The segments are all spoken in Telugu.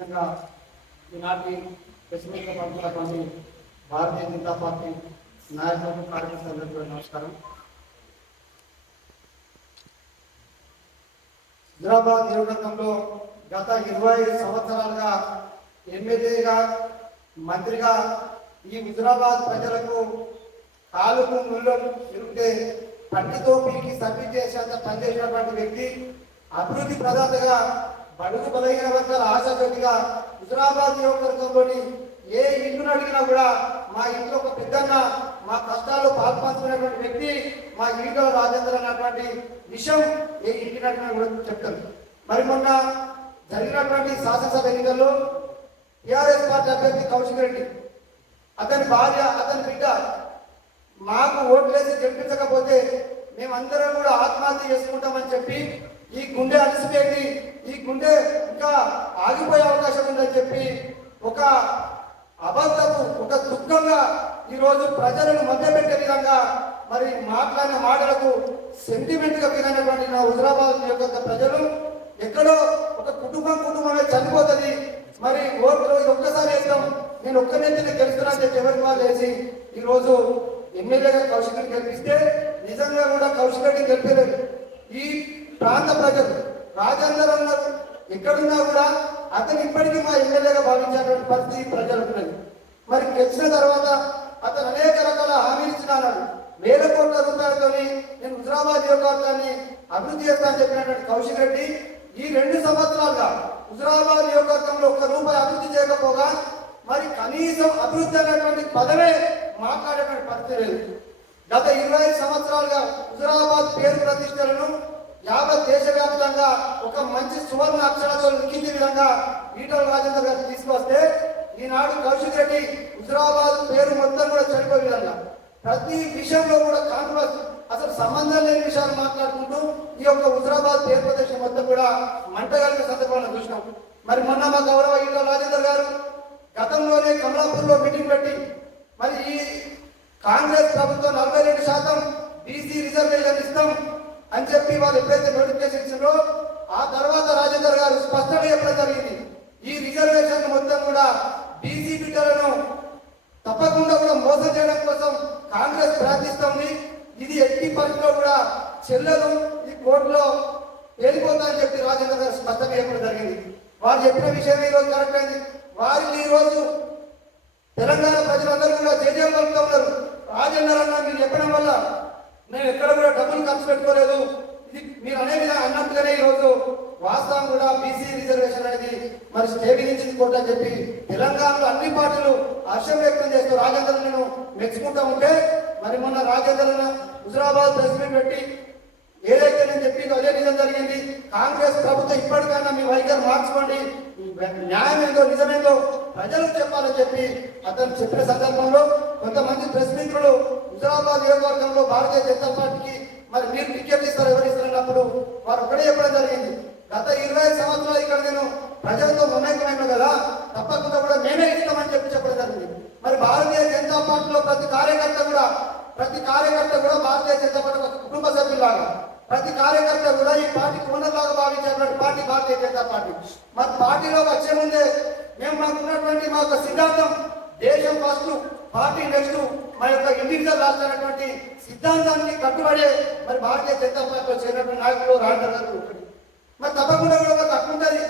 ముఖ్యంగా ఈనాటి ప్రశ్నిక పంపులకొని భారతీయ జనతా పార్టీ నాయకులకు కార్యకర్తలకు నమస్కారం. హైదరాబాద్ నియోజకవర్గంలో గత ఇరవై ఐదు సంవత్సరాలుగా ఎమ్మెల్యేగా మంత్రిగా ఈ హుజరాబాద్ ప్రజలకు కాలుకు ముళ్ళు తిరిగితే పంటితో పీకి సబ్మిట్ చేసేంత పనిచేసినటువంటి వ్యక్తి అభివృద్ధి ప్రదాతగా బడుగు బలహీన వర్గాల ఆశాజ్యోతిగా హుజరాబాద్ నియోజకవర్గంలోని ఏ ఇంటిని అడిగినా కూడా మా ఇంట్లో ఒక పెద్దన్న మా కష్టాల్లో పాల్పంచుకునేటువంటి వ్యక్తి మా ఈటో రాజేంద్ర అన్నటువంటి విషయం ఏ ఇంటిని అడిగినా కూడా చెప్తాను మరి మొన్న జరిగినటువంటి శాసనసభ ఎన్నికల్లో టిఆర్ఎస్ పార్టీ అభ్యర్థి కౌశిక్ రెడ్డి అతని భార్య అతని బిడ్డ మాకు ఓట్లేసి గెలిపించకపోతే మేమందరం కూడా ఆత్మహత్య చేసుకుంటామని చెప్పి ఈ గుండె అలసిపోయింది. గుండె ఇంకా ఆగిపోయే అవకాశం ఉందని చెప్పి ఒక అబద్ధపు ఒక దుఃఖంగా ఈరోజు ప్రజలను మధ్యపెట్టే విధంగా మరి మాట్లాడిన మాటలకు సెంటిమెంట్గా వినటువంటి నా హుజరాబాద్ యొక్క ప్రజలు ఎక్కడో ఒక కుటుంబం కుటుంబమే చనిపోతుంది. మరి ఓట్లు ఒక్కసారి వేద్దాం నేను ఒక్కనైతే గెలుస్తున్నా అని చెప్పి ఎవరికి వాళ్ళు వేసి ఈరోజు ఎమ్మెల్యేగా కౌశిక్ గెలిపిస్తే నిజంగా కూడా కౌశిక్ గెలిపేది గెలిపలేదు ఈ ప్రాంత ప్రజలు. రాజేందర్ అన్నారు ఎక్కడున్నా కూడా అతను ఇప్పటికీ మా ఎమ్మెల్యేగా భావించేటువంటి పరిస్థితి ప్రజలకు ఉన్నది. మరి గెలిచిన తర్వాత అతను అనేక రకాల హామీలు ఇచ్చినాడు వేల కోట్ల రూపాయలతోని నేను హుజరాబాద్ నియోజకవర్గాన్ని అభివృద్ధి చేస్తానని చెప్పినటువంటి కౌశిక్ రెడ్డి ఈ రెండు సంవత్సరాలుగా హుజరాబాద్ నియోజకవర్గంలో ఒక్క రూపాయి అభివృద్ధి చేయకపోగా మరి కనీసం అభివృద్ధి అనేటువంటి పదవే మాట్లాడేటువంటి పరిస్థితి లేదు. గత ఇరవై ఐదు సంవత్సరాలుగా హుజరాబాద్ పేరు ప్రతి ఒక మంచి సువర్ణ అక్షరాలతో లిఖించే విధంగా ఈటల రాజేందర్ గారు తీసుకొస్తే ఈనాడు కౌశిక్ రెడ్డి హుజరాబాద్ పేరు మొత్తం కూడా చనిపోయే విధంగా ప్రతి విషయంలో కూడా కాంగ్రెస్ అసలు సంబంధం లేని విషయాలు మాట్లాడుకుంటూ ఈ యొక్క హుజరాబాద్ పేరు ప్రదేశం మొత్తం కూడా మంట కలిగిన సందర్భంలో చూసినాం. మరి మొన్న మా గౌరవ ఈటల రాజేందర్ గారు గతంలోనే కమలాపూర్లో మీటింగ్ పెట్టి మరి ఈ కాంగ్రెస్ ప్రభుత్వం నలభై రెండు శాతం బీసీ రిజర్వేషన్ ఇస్తాం అని చెప్పి వాళ్ళు ఎప్పుడైతే నోటిఫికేషన్ ఇచ్చిందో ఆ తర్వాత రాజేందర్ గారు స్పష్టంగా చెప్పడం జరిగింది. ఈ రిజర్వేషన్ మొత్తం కూడా బీసీ బిడ్డలను తప్పకుండా కూడా మోసం చేయడం కోసం కాంగ్రెస్ ప్రయత్నిస్తుంది ఇది ఎట్టి పరిస్థితిలో కూడా చెల్లదు. ఈ కోర్టులో తేలిపోతా అని చెప్పి రాజేందర్ గారు స్పష్టంగా చెప్పడం జరిగింది. వారు చెప్పిన విషయం ఈరోజు రోజు కరెక్ట్ అయింది. వారిని ఈ రోజు తెలంగాణ ప్రజలందరూ కూడా జయజయం పలుకుతా ఉన్నారు. రాజేందర్ అన్న మీరు చెప్పడం వల్ల మేము ఎక్కడ కూడా డబ్బులు ఖర్చు పెట్టుకోలేదు ఇది మీరు అనే విధంగా అన్నట్టుగానే ఈ రోజు వాస్తవం కూడా బీసీ రిజర్వేషన్ అనేది మరి స్టేబుల్ నుంచి చెప్పి తెలంగాణలో అన్ని పార్టీలు హర్షం వ్యక్తం చేస్తూ రాజేంద్రను మెచ్చుకుంటూ మెచ్చుకుంటా ఉంటే మరి మొన్న రాజేందర్ హుజరాబాద్ ప్రెస్ మీట్ పెట్టి ఏదైతే నేను చెప్పిందో అదే నిజం జరిగింది. కాంగ్రెస్ ప్రభుత్వం ఇప్పటికైనా మీ వైఖరి మార్చుకోండి. న్యాయం ఏందో నిజమేందో ప్రజలకు చెప్పాలని చెప్పి అతను చెప్పిన సందర్భంలో కొంతమంది ప్రెస్ మిత్రులు హుజరాబాద్ నియోజకవర్గంలో భారతీయ జనతా పార్టీకి మరి మీరు టికెట్ ఇస్తారు ఎవరు ఇస్తారన్నప్పుడు వారు ఒకటే చెప్పడం జరిగింది. మేము మాకున్నటువంటి మా యొక్క సిద్ధాంతం దేశం ఫస్ట్ పార్టీ నెక్స్ట్ మా యొక్క ఇండివిజువల్ రాష్ట్రమైనటువంటి సిద్ధాంతానికి కట్టుబడే మరి భారతీయ జనతా పార్టీలో చేరినటువంటి నాయకులు రాజేంద్ర ఒకటి. మరి తప్పకుండా కూడా ఒక తక్కువ ఉంటుంది.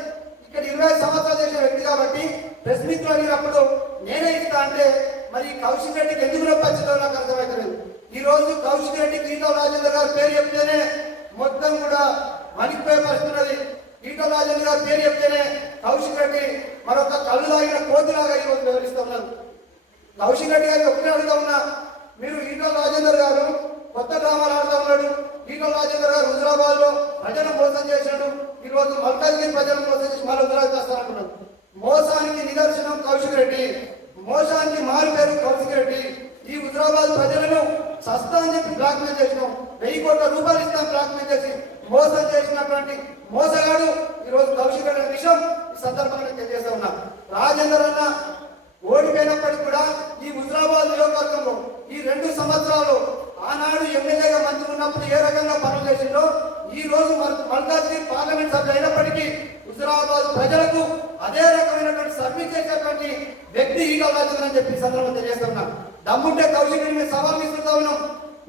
ఇక్కడ ఇరవై సంవత్సరాలు చేసిన వ్యక్తి కాబట్టి ప్రెస్ మీట్లో అడిగినప్పుడు నేనే ఇస్తా అంటే మరి కౌశిక్ రెడ్డికి ఎందుకు రప్పించదో నాకు అర్థమవుతలేదు ఈ రోజు కౌశిక్ రెడ్డి గీటో రాజేంద్ర గారి పేరు చెప్తేనే మొత్తం కూడా వణికిపోయే పరిస్థితున్నది ఉన్నది. రాజేంద్ర గారి పేరు చెప్తేనే కౌశిక్ రెడ్డి మరొక కళ్ళు తాగిన కోతిలాగా ఈరోజు రోజు వివరిస్తున్నారు కౌశిక్ రెడ్డి గారి ఒకటే అడుగుతా ఉన్నా మీరు ఈటో రాజేందర్ గారు కొత్త డ్రామాలు ఆడుతూ ఉన్నాడు. ఈటో రాజేందర్ గారు హుజరాబాద్లో ప్రజలను మోసం చేశాడు. ఈ రోజు మల్కాజ్గిరి ప్రజలను మోసం చేసి మరో ఉద్యోగాలు చేస్తానంటున్నాడు మోసానికి నిదర్శనం కౌశిక్ రెడ్డి. మోసానికి మారు పేరు కౌశిక్ రెడ్డి. ఈ హుజరాబాద్ ప్రజలను సస్తా అని చెప్పి బ్లాక్మెయిల్ చేసినాం. వెయ్యి కోట్ల రూపాయలు ఇస్తాం బ్లాక్మెయిల్ చేసి మోసం చేసినటువంటి మోసగాడు ఈ రోజు కౌశిక్ రెడ్డి అనే విషయం సందర్భంగా తెలియజేస్తా ఉన్నా. రాజేందర్ అన్న ఓడిపోయినప్పటికీ కూడా ఈ హుజరాబాద్ నియోజకవర్గంలో ఈ రెండు సంవత్సరాలు ఆనాడు ఎమ్మెల్యేగా మంత్రి ఉన్నప్పుడు ఏ రకంగా పనులు చేసిందో ఈ రోజు మన మల్కాజ్గిరి పార్లమెంట్ సభ్యులు అయినప్పటికీ హుజరాబాద్ ప్రజలకు అదే రకమైన చేసేటువంటి వ్యక్తి ఈగా రాజేంద్ర అని చెప్పి సందర్భంగా తెలియజేస్తున్నాను దమ్ముంటే కౌశిక్ రెడ్డి మేము సవాల్ విసురుతా ఉన్నాం.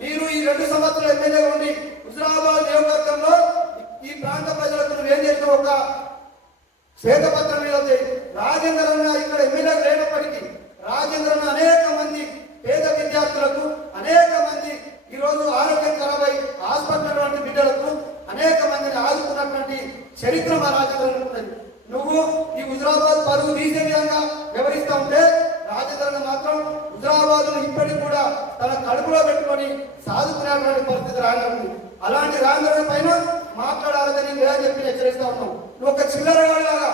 మీరు ఈ రెండు సంవత్సరాలు ఎమ్మెల్యేగా ఉండి హుజరాబాద్ నియోజకవర్గంలో ఈ ప్రాంత ప్రజలకు నువ్వు ఏం చేసిన ఒక శ్వేతపత్రం మీద రాజేంద్ర అన్న ఇక్కడ ఎమ్మెల్యే లేనప్పటికీ రాజేంద్ర అన్న అనేక మంది పేద విద్యార్థులకు అనేక మంది ఈ రోజు ఆరోగ్యం ఖరాబై హాస్పిటల్ వంటి బిడ్డలకు అనేక మందిని ఆదుకున్నటువంటి చరిత్ర మా రాజేంద్ర ఉన్నది నువ్వు ఈ హుజరాబాద్ పరువు తీసే విధంగా వివరిస్తా ఉంటే రాజేంద్ర అన్న మాత్రం హుజరాబాద్ ఇప్పటికి కూడా తన కడుపులో పెట్టుకొని సాధుకునేటువంటి అలాంటి రాజేంద్ర పైన మాట్లాడాలని లేదా చెప్పి హెచ్చరిస్తా ఉన్నాం నువ్వు ఒక చిల్లరగాడిలాగా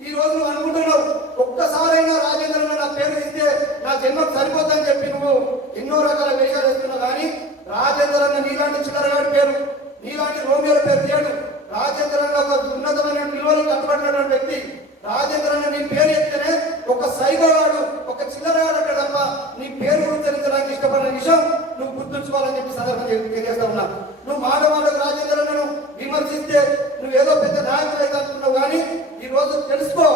ఈ రోజు నువ్వు అనుకుంటున్నావు. ఒక్కసారైనా రాజేంద్ర నా పేరు ఇస్తే నా జన్మకు సరిపోద్దని చెప్పి నువ్వు ఎన్నో రకాల వేషాలు వేస్తున్నావు. కానీ రాజేంద్ర నీలాంటి చిల్లరగాడి పేరు నీలాంటి రోమియోల పేరు తేడు రాజేంద్ర ఒక ఉన్నతమైన విలువలు కట్టుబడినటువంటి వ్యక్తి రాజేంద్ర అన్న నీ పేరు ఎత్తేనే ఒక సైగోగాడు ఒక చిల్లరగాడు అంటాడు తప్ప నీ పేరు గుర్తించడానికి ఇష్టపడిన విషయం నువ్వు గుర్తుంచుకోవాలని చెప్పి సందర్భంగా తెలియజేస్తా ఉన్నా నువ్వు మాట మాటకు రాజేంద్ర అన్నను విమర్శిస్తే నువ్వు ఏదో పెద్ద నాయకుడు అయితే అనుకున్నావు కానీ ఈ రోజు తెలుసుకో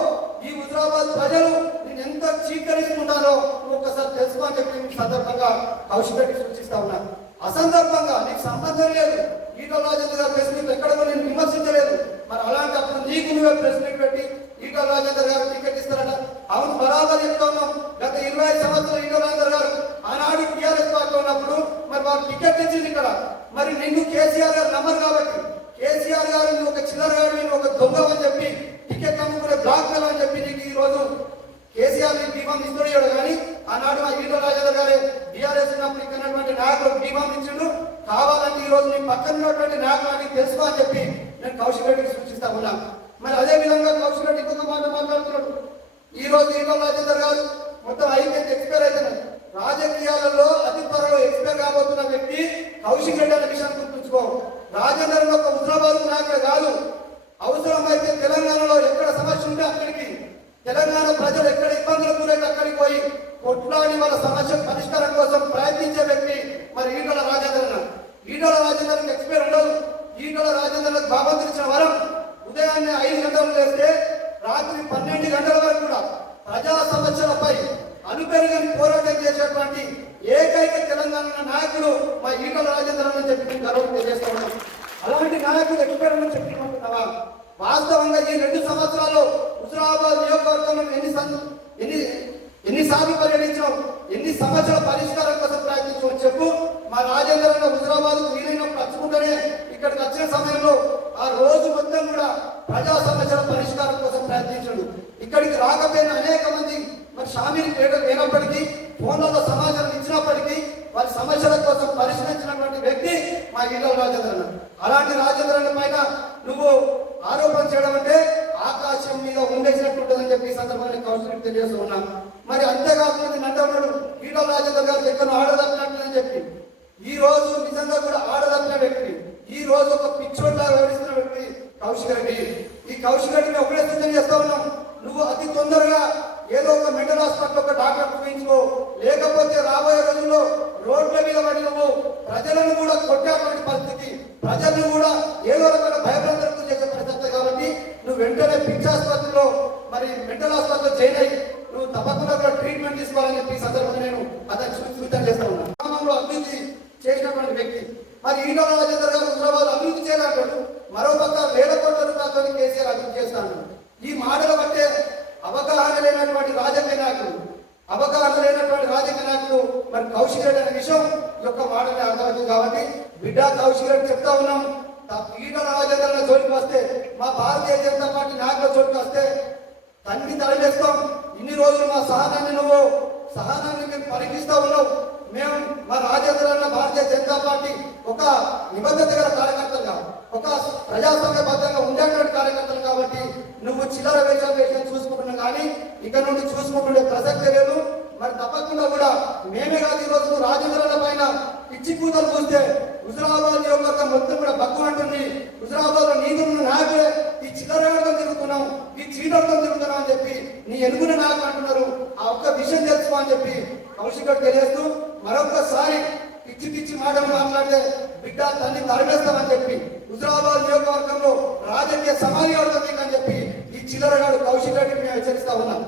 ఈ హుజరాబాద్ ప్రజలు నేను ఎంత చీకరించుకుంటారో నువ్వు ఒక్కసారి తెలుసుకోమని చెప్పి ఈ సందర్భంగా కౌశిక్ సూచిస్తా ఉన్నాను అసందర్భంగా నీకు సంబంధం లేదు. ఈటల రాజేంద్ర గారు ప్రెస్ మీట్ ఎక్కడ కూడా నేను విమర్శించలేదు. మరి అలాంటప్పుడు నీకు నువ్వే ప్రెస్ మీట్ పెట్టి ఈటల రాజేంద్ర గారు టికెట్ ఇస్తారట. అవును బరాబర్ చెప్తా ఉన్నాం గత ఇరవై ఐదు సంవత్సరాలు ఈటల రాజేంద్ర గారు ఆనాడు టీఆర్ఎస్ పార్టీ ఉన్నప్పుడు మరి వాళ్ళు టికెట్ ఇచ్చింది ఇక్కడ. మరి నిన్ను కేసీఆర్ గారు నమ్మరు కాబట్టి. కేసీఆర్ గారు నువ్వు ఒక చిల్లర గారు ఒక దొంగ అని చెప్పి టికెట్ అమ్ముకునే బ్లాక్ మెయిల్ అని చెప్పి నీకు ఈ రోజు కేసీఆర్ బీఫామ్ బీమా ఇస్తున్నాడు కానీ ఆనాడు మా ఈటో రాజేంద్ర గారు బీఆర్ఎస్ ఉన్నప్పుడు ఇక్కడ ఉన్నటువంటి నాయకులకు బీమా ఇచ్చిండు కావాలంటే ఈ రోజు నీ పక్కన ఉన్నటువంటి నాయకులు తెలుసుకో అని చెప్పి నేను కౌశిక్ రెడ్డికి సూచిస్తా ఉన్నా. మరి అదే విధంగా కౌశిక్ రెడ్డి ఇంకొక మాట మాట్లాడుతున్నాడు. ఈ రోజు ఈటో రాజేందర్ గారు మొత్తం ఐదు ఎక్స్పైర్ అవుతున్నారు రాజకీయాలలో అతి త్వరలో ఎక్స్పైర్ కాబోతున్న వ్యక్తి కౌశిక్ రెడ్డి అనే విషయాన్ని గుర్తుంచుకో. రాజేందర్ ఒక హుజరాబాద్ నాయకుడు కాదు. తెలంగాణ ప్రజలు ఎక్కడ ఇబ్బందులు గురైతే అక్కడికి పోయి కొట్లాడి వాళ్ళ సమస్య పరిష్కారం కోసం ప్రయత్నించే వ్యక్తి మరి ఈటల రాజేంద్రన్న ఈటల రాజేంద్రకి ఎక్స్పైర్ ఉండదు. ఈటల రాజేంద్రకు బాబంతులు వరం ఉదయాన్నే ఐదు గంటలు లేస్తే రాత్రి పన్నెండు గంటల వరకు కూడా ప్రజా సమస్యలపై అనుపెరుగని పోరాటం చేసేటువంటి ఏకైక తెలంగాణ నాయకుడు మా ఈటల రాజేంద్ర అని చెప్పి గర్వం తెలియజేస్తా ఉన్నాం అలాంటి నాయకుడు ఎక్స్పైర్ అని చెప్పి వాస్తవంగా ఈ రెండు సంవత్సరాల్లో హుజరాబాద్ నియోజకవర్గంలో ఎన్ని ఎన్ని ఎన్నిసార్లు పర్యటించాం ఎన్ని సమస్యల పరిష్కారం కోసం ప్రయత్నించాం చెప్పు. మా రాజేంద్ర హుజరాబాద్ వీలైనప్పుడు వచ్చుకుంటేనే ఇక్కడికి వచ్చిన సమయంలో ఆ రోజు మొత్తం కూడా ప్రజా సమస్యల పరిష్కారం కోసం ప్రయత్నించాడు. ఇక్కడికి రాకపోయిన అనేక మంది మరి షామీలు లేనప్పటికీ ఫోన్లలో సమాచారం ఇచ్చినప్పటికీ వారి సమస్యల కోసం పరిష్కరించినటువంటి వ్యక్తి మా ఈటల రాజేంద్రన్న. అలాంటి రాజేంద్రన్న పైన నువ్వు ఆరోపణ చేయడం అంటే ఆకాశం మీద ఉండేసినట్టు ఉంటుందని చెప్పి సందర్భాన్ని సందర్భంగా కౌన్సిలింగ్ తెలియజేస్తూ ఉన్నాం. మరి అంతేకాకుండా నంటన్నాడు ఈటల రాజేంద్ర గారు ఎక్కడ ఆడదప్పినట్లని చెప్పి ఈ రోజు నిజంగా కూడా ఆడదప్పిన వ్యక్తి ఈ రోజు ఒక పిచ్చోడ్లా వ్యవహరిస్తున్న వ్యక్తి కౌశిక్ రెడ్డి. ఈ కౌశిక్ రెడ్డిని ఒకటే సిద్ధం చేస్తా ఉన్నాం. నువ్వు అతి తొందరగా ఏదో ఒక మెంటల్ హాస్పిటల్ ఒక డాక్టర్ చూపించుకో. లేకపోతే రాబోయే రోజుల్లో రోడ్ల మీద పడి నువ్వు ప్రజలను కూడా కొట్టేటువంటి పరిస్థితి ప్రజలను కూడా మరి హాస్పిటల్లో అయ్యి నువ్వు తప్పకుండా కూడా ట్రీట్మెంట్ తీసుకోవాలని చెప్పి సందర్భంగా నేను అతను సూచన చేస్తా ఉన్నాను గ్రామంలో అభివృద్ధి చేసినటువంటి వ్యక్తి. మరి ఈటల రాజేంద్ర గారు హుజరాబాద్ అభివృద్ధి చేయాలంటాడు మరో పక్క వేల కోట్ల రూపాయలతో కేసీఆర్ అభివృద్ధి చేస్తాను ఈ మాటల బట్టే అవగాహన లేనటువంటి రాజకీయ నాయకులు అవగాహన లేనటువంటి రాజకీయ నాయకులు మరి కౌశిక్ రెడ్డి అనే విషయం యొక్క మాటని అర్థమవుతుంది కాబట్టి బిడ్డ కౌశిక్ రెడ్డి చెప్తా ఉన్నాం. ఈటల రాజేంద్ర జోలికి వస్తే మా భారతీయ జనతా పార్టీ నాయకుల జోలికి వస్తే అన్ని దాడి చేస్తాం ఇన్ని రోజులు మా సహనాన్ని నువ్వు సహనాన్ని మేము పరీక్షిస్తా ఉన్నావు. మేము మా రాజేంద్ర అన్న భారతీయ జనతా పార్టీ ఒక నిబద్ధత గల కార్యకర్తగా ఒక ప్రజాస్వామ్యబద్ధంగా ఉండేట కార్యకర్తలు కాబట్టి నువ్వు చిల్లర వేషాలు వేషం చూసుకుంటున్నావు కానీ ఇక నుండి చూసుకుంటుండే ప్రసక్తే లేదు మరి తప్పకుండా కూడా మేమే కాదు ఈ రోజు రాజేంద్ర పైన పిచ్చి కూతలు చూస్తే హుజరాబాద్ నియోజకవర్గం మొత్తం కూడా బగ్గు అంటుంది హుజరాబాద్లో నీకున్న నాయకులే ఈ చిల్లరగా తిరుగుతున్నాం ఈ చీటలతో అని చెప్పి నీ ఎనుగున నాకు అంటున్నారు. ఆ ఒక్క విషయం తెలుసుకో అని చెప్పి కౌశికుడు తెలియస్తూ మరొకసారి పిచ్చి పిచ్చి మాటలు మాట్లాడితే బిడ్డ తల్లి తరిమేస్తామని చెప్పి హుజరాబాద్ నియోజకవర్గంలో రాజకీయ సమాజం అని చెప్పి ఈ చిల్లరగాడు కౌశిక్ రెడ్డి మేము హెచ్చరిస్తా ఉన్నాం.